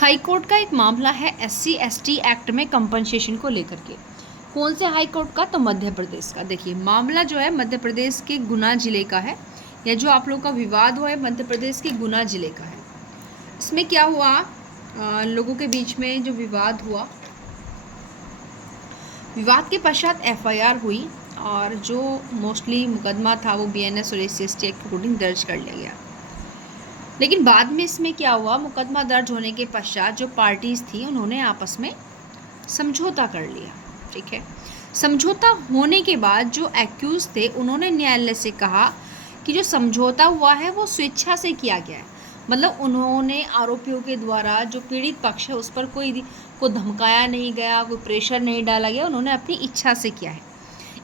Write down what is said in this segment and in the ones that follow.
High court का एक मामला है एससी एसटी एक्ट में कंपनसेशन को लेकर के। कौन से हाई कोर्ट का? तो मध्य प्रदेश का। देखिए मामला जो है मध्य प्रदेश के गुना जिले का है, या जो आप लोगों का विवाद हुआ है मध्य प्रदेश के गुना जिले का है। इसमें क्या हुआ, लोगों के बीच में जो विवाद हुआ, विवाद के पश्चात एफआईआर हुई और जो मोस्टली मुकदमा था वो बीएनएस और एससी एसटी एक्ट के अकॉर्डिंग दर्ज कर लिया गया। लेकिन बाद में इसमें क्या हुआ, मुकदमा दर्ज होने के पश्चात जो पार्टीज थी उन्होंने आपस में समझौता कर लिया। ठीक है, समझौता होने के बाद जो एक्यूज थे उन्होंने न्यायालय से कहा कि जो समझौता हुआ है वो स्वेच्छा से किया गया है। मतलब उन्होंने आरोपियों के द्वारा जो पीड़ित पक्ष है उस पर को धमकाया नहीं गया, कोई प्रेशर नहीं डाला गया, उन्होंने अपनी इच्छा से किया है।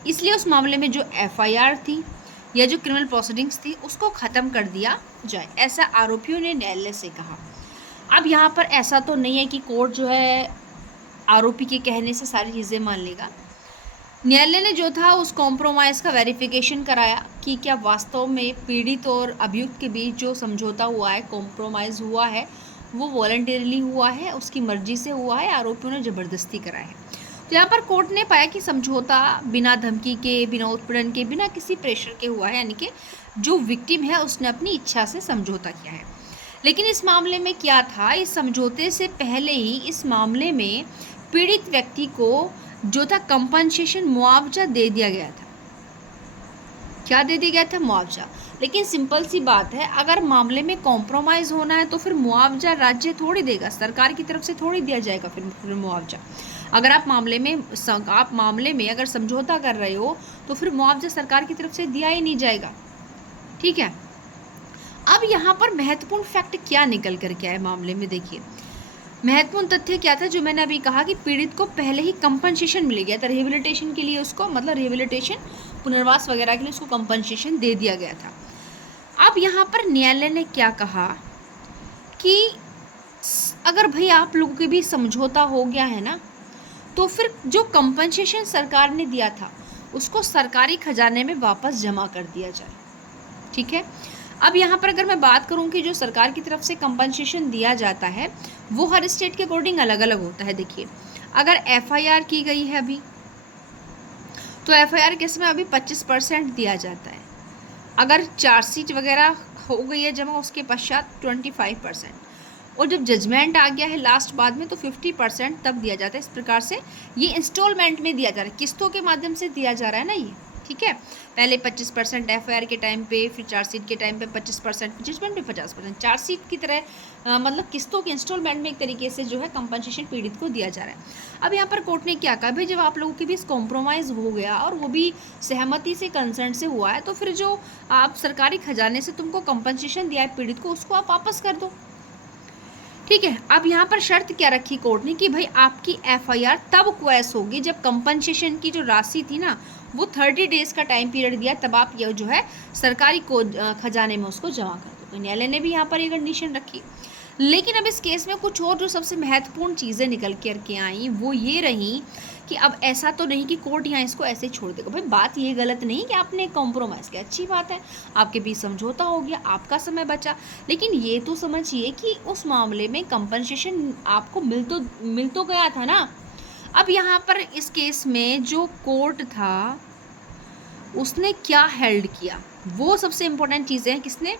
इसलिए उस मामले में जो एफआईआर थी या जो क्रिमिनल प्रोसीडिंग्स थी उसको ख़त्म कर दिया जाए, ऐसा आरोपियों ने न्यायालय से कहा। अब यहाँ पर ऐसा तो नहीं है कि कोर्ट जो है आरोपी के कहने से सारी चीज़ें मान लेगा। न्यायालय ने जो था उस कॉम्प्रोमाइज़ का वेरिफिकेशन कराया कि क्या वास्तव में पीड़ित और अभियुक्त के बीच जो समझौता हुआ है, कॉम्प्रोमाइज़ हुआ है, वो वॉलंटरीली हुआ है, उसकी मर्जी से हुआ है, आरोपियों ने ज़बरदस्ती कराया है। तो यहाँ पर कोर्ट ने पाया कि समझौता बिना धमकी के, बिना उत्पीड़न के, बिना किसी प्रेशर के हुआ है, यानी कि जो विक्टिम है उसने अपनी इच्छा से समझौता किया है। लेकिन इस मामले में क्या था, इस समझौते से पहले ही इस मामले में पीड़ित व्यक्ति को जो था कंपनसेशन, मुआवजा दे दिया गया था। क्या दे दिया गया था? मुआवजा। लेकिन सिंपल सी बात है, अगर मामले में कॉम्प्रोमाइज़ होना है तो फिर मुआवजा राज्य थोड़ी देगा, सरकार की तरफ से थोड़ी दिया जाएगा फिर मुआवजा। अगर आप मामले में अगर समझौता कर रहे हो तो फिर मुआवजा सरकार की तरफ से दिया ही नहीं जाएगा। ठीक है, अब यहाँ पर महत्वपूर्ण फैक्ट क्या निकल कर के आए मामले में, देखिए महत्वपूर्ण तथ्य क्या था। जो मैंने अभी कहा कि पीड़ित को पहले ही कंपनसेशन मिल गया था, रिहेबिलिटेशन के लिए उसको, मतलब रिहेबिलिटेशन, पुनर्वास वगैरह के लिए उसको कंपनसेशन दे दिया गया था। अब यहाँ पर न्यायालय ने क्या कहा कि अगर भाई आप लोगों के भी समझौता हो गया है ना, तो फिर जो कंपनसेशन सरकार ने दिया था उसको सरकारी खजाने में वापस जमा कर दिया जाए। ठीक है, अब यहाँ पर अगर मैं बात करूँ कि जो सरकार की तरफ से कंपनसेशन दिया जाता है वो हर स्टेट के अकॉर्डिंग अलग अलग होता है। देखिए अगर एफआईआर की गई है अभी, तो एफआईआर केस में अभी 25% दिया जाता है। अगर चार्जशीट वगैरह हो गई है जमा, उसके पश्चात 25%, और जब जजमेंट आ गया है लास्ट बाद में तो 50% तब दिया जाता है। इस प्रकार से ये इंस्टॉलमेंट में दिया जा रहा है, किस्तों के माध्यम से दिया जा रहा है ना ये। ठीक है, पहले 25% एफआईआर के टाइम पे, फिर चार्जशीट के टाइम पे 25%, जजमेंट पे 50%, चार्जशीट की तरह मतलब किस्तों के इंस्टॉलमेंट में एक तरीके से जो है कंपनसेशन पीड़ित को दिया जा रहा है। अब यहाँ पर कोर्ट ने क्या कहा, भाई जब आप लोगों के बीच कॉम्प्रोमाइज़ हो गया और वो भी सहमति से, कंसर्न से हुआ है, तो फिर जो आप सरकारी खजाने से तुमको कंपनसेशन दिया है पीड़ित को, उसको आप वापस कर दो। ठीक है, अब यहाँ पर शर्त क्या रखी कोर्ट ने कि भाई आपकी एफआईआर तब क्वैश होगी जब कंपनसेशन की जो राशि थी ना वो 30 डेज का टाइम पीरियड दिया, तब आप ये जो है सरकारी खजाने में उसको जमा कर दो। तो न्यायालय ने भी यहाँ पर ये कंडीशन रखी। लेकिन अब इस केस में कुछ और जो सबसे महत्वपूर्ण चीज़ें निकल के आई वो ये रही कि अब ऐसा तो नहीं कि कोर्ट यहाँ इसको ऐसे छोड़ देगा। भाई बात ये गलत नहीं कि आपने कॉम्प्रोमाइज़ किया, अच्छी बात है, आपके बीच समझौता हो गया, आपका समय बचा, लेकिन ये तो समझिए कि उस मामले में कंपनसेशन आपको मिल तो गया था ना। अब यहाँ पर इस केस में जो कोर्ट था उसने क्या हेल्ड किया, वो सबसे इम्पोर्टेंट चीज़ें हैं। किसने?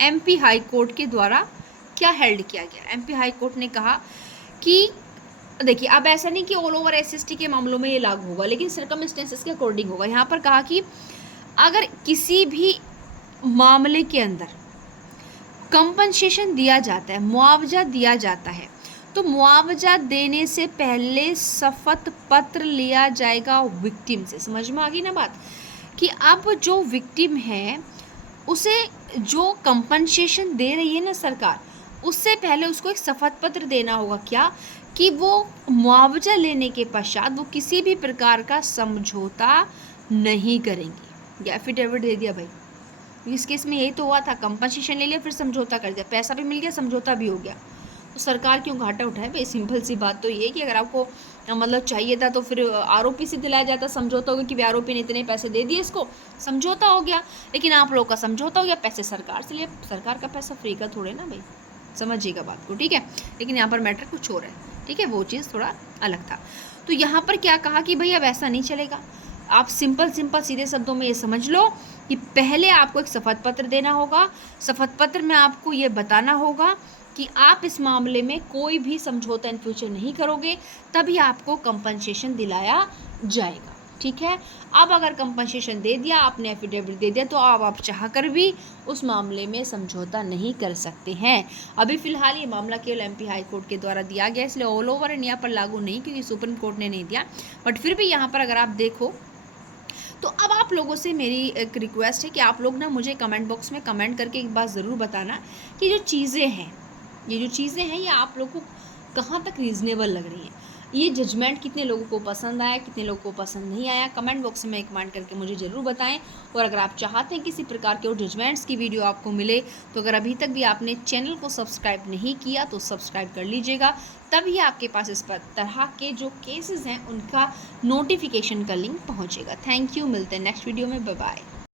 एमपी हाई कोर्ट के द्वारा क्या हेल्ड किया गया। एमपी हाई कोर्ट ने कहा कि देखिए अब ऐसा नहीं कि ऑल ओवर एसएसटी के मामलों में ये लागू होगा, लेकिन सर्कमस्टेंसेस के अकॉर्डिंग होगा। यहाँ पर कहा कि अगर किसी भी मामले के अंदर कंपनसेशन दिया जाता है, मुआवजा दिया जाता है, तो मुआवजा देने से पहले शपथ पत्र लिया जाएगा विक्टिम से। समझ में आ गई ना बात, कि अब जो विक्टिम है उसे जो कंपनसेशन दे रही है ना सरकार, उससे पहले उसको एक शपथ पत्र देना होगा। क्या? कि वो मुआवजा लेने के पश्चात वो किसी भी प्रकार का समझौता नहीं करेंगी। या एफिडेविट दे दिया भाई, इस केस में यही तो हुआ था, कंपनसेशन ले लिया फिर समझौता कर दिया, पैसा भी मिल गया, समझौता भी हो गया, तो सरकार क्यों घाटा उठाए भाई। सिंपल सी बात तो ये कि अगर आपको मतलब चाहिए था तो फिर आरोपी से दिलाया जाता, समझौता हो गया कि भाई आरोपी ने इतने पैसे दे दिए, इसको समझौता हो गया। लेकिन आप लोगों का समझौता हो गया, पैसे सरकार से लिए, सरकार का पैसा फ्री का थोड़े ना भाई। समझिएगा बात को, ठीक है। लेकिन यहाँ पर मैटर कुछ और है, ठीक है, वो चीज़ थोड़ा अलग था। तो यहाँ पर क्या कहा कि भाई अब ऐसा नहीं चलेगा, आप सिंपल सीधे शब्दों में ये समझ लो कि पहले आपको एक शपथ पत्र देना होगा। शपथ पत्र में आपको ये बताना होगा कि आप इस मामले में कोई भी समझौता इन फ्यूचर नहीं करोगे, तभी आपको कंपनसेशन दिलाया जाएगा, ठीक है। अब अगर कंपनसेशन दे दिया, आपने एफिडेविट दे दिया, तो आप चाह कर भी उस मामले में समझौता नहीं कर सकते हैं। अभी फ़िलहाल ये मामला केवल एमपी हाई कोर्ट के द्वारा दिया गया, इसलिए ऑल ओवर इंडिया पर लागू नहीं, क्योंकि सुप्रीम कोर्ट ने नहीं दिया। बट फिर भी यहाँ पर अगर आप देखो, तो अब आप लोगों से मेरी एक रिक्वेस्ट है कि आप लोग ना मुझे कमेंट बॉक्स में कमेंट करके एक बात ज़रूर बताना कि जो चीज़ें हैं, ये आप लोग को कहाँ तक रीज़नेबल लग रही हैं। ये जजमेंट कितने लोगों को पसंद आया, कितने लोगों को पसंद नहीं आया, कमेंट बॉक्स में कमेंट करके मुझे ज़रूर बताएं। और अगर आप चाहते हैं किसी प्रकार के और जजमेंट्स की वीडियो आपको मिले, तो अगर अभी तक भी आपने चैनल को सब्सक्राइब नहीं किया तो सब्सक्राइब कर लीजिएगा, तभी आपके पास इस तरह के जो केसेस हैं उनका नोटिफिकेशन का लिंक पहुँचेगा। थैंक यू, मिलते हैं नेक्स्ट वीडियो में, बाय बाय।